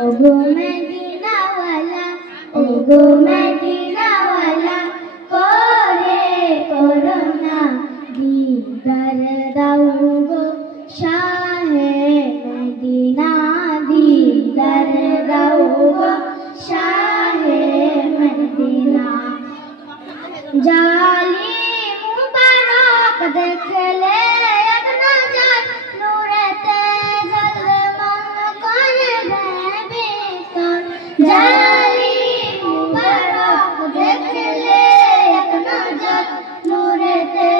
ओगो Medina वाला, ओगो Medina वाला, करे कोरोना दीदार दाओ गो शाहे मदीना, दीदार दाओ गो शाहे मदीना। जाली मुबारक देखले एक नजर नूरेते जलमन करे बेबीतन। जाली मुबारक देखले एक नजर नूरेते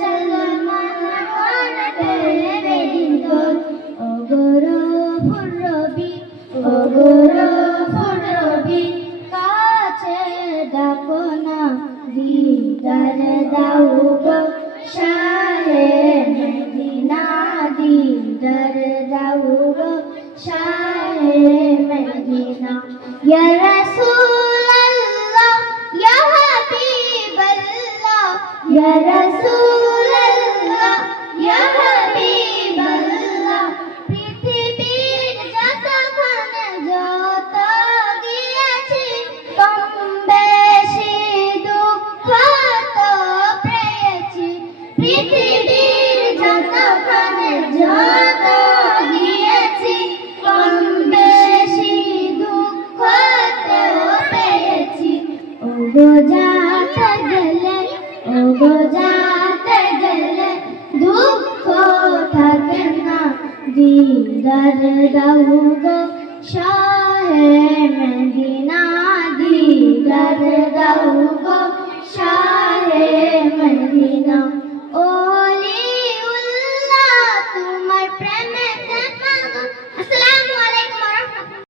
जलमन करे बेबीतन। ओगोरो फुरबी, ओगोरो फुरबी কাছে ডাকো না দীদার দাও গো শাহে মদিনা, দীদার দাও গো শাহে মদিনা। ইয়া রাসূলুল্লাহ ইয়া হাবিবাল্লাহ, ইয়া রাসূলুল্লাহ ইয়া হাবিবাল্লাহ, পৃথিবীর যতখানে যত গিয়েছি কম বেশি দুঃখ তো পেয়েছি। পৃথিবীর যতখানে যত গিয়েছি কম বেশি দুঃখ তো পেয়েছি। ওগো যাতে গেলে, ওগো যাতে গেলে দুঃখ থাকে না, দীদার দাও গো শাহে মদিনা, দীদার দাও গো শাহে মদিনা। ওলিউল্লাহ তোমার প্রেমেতে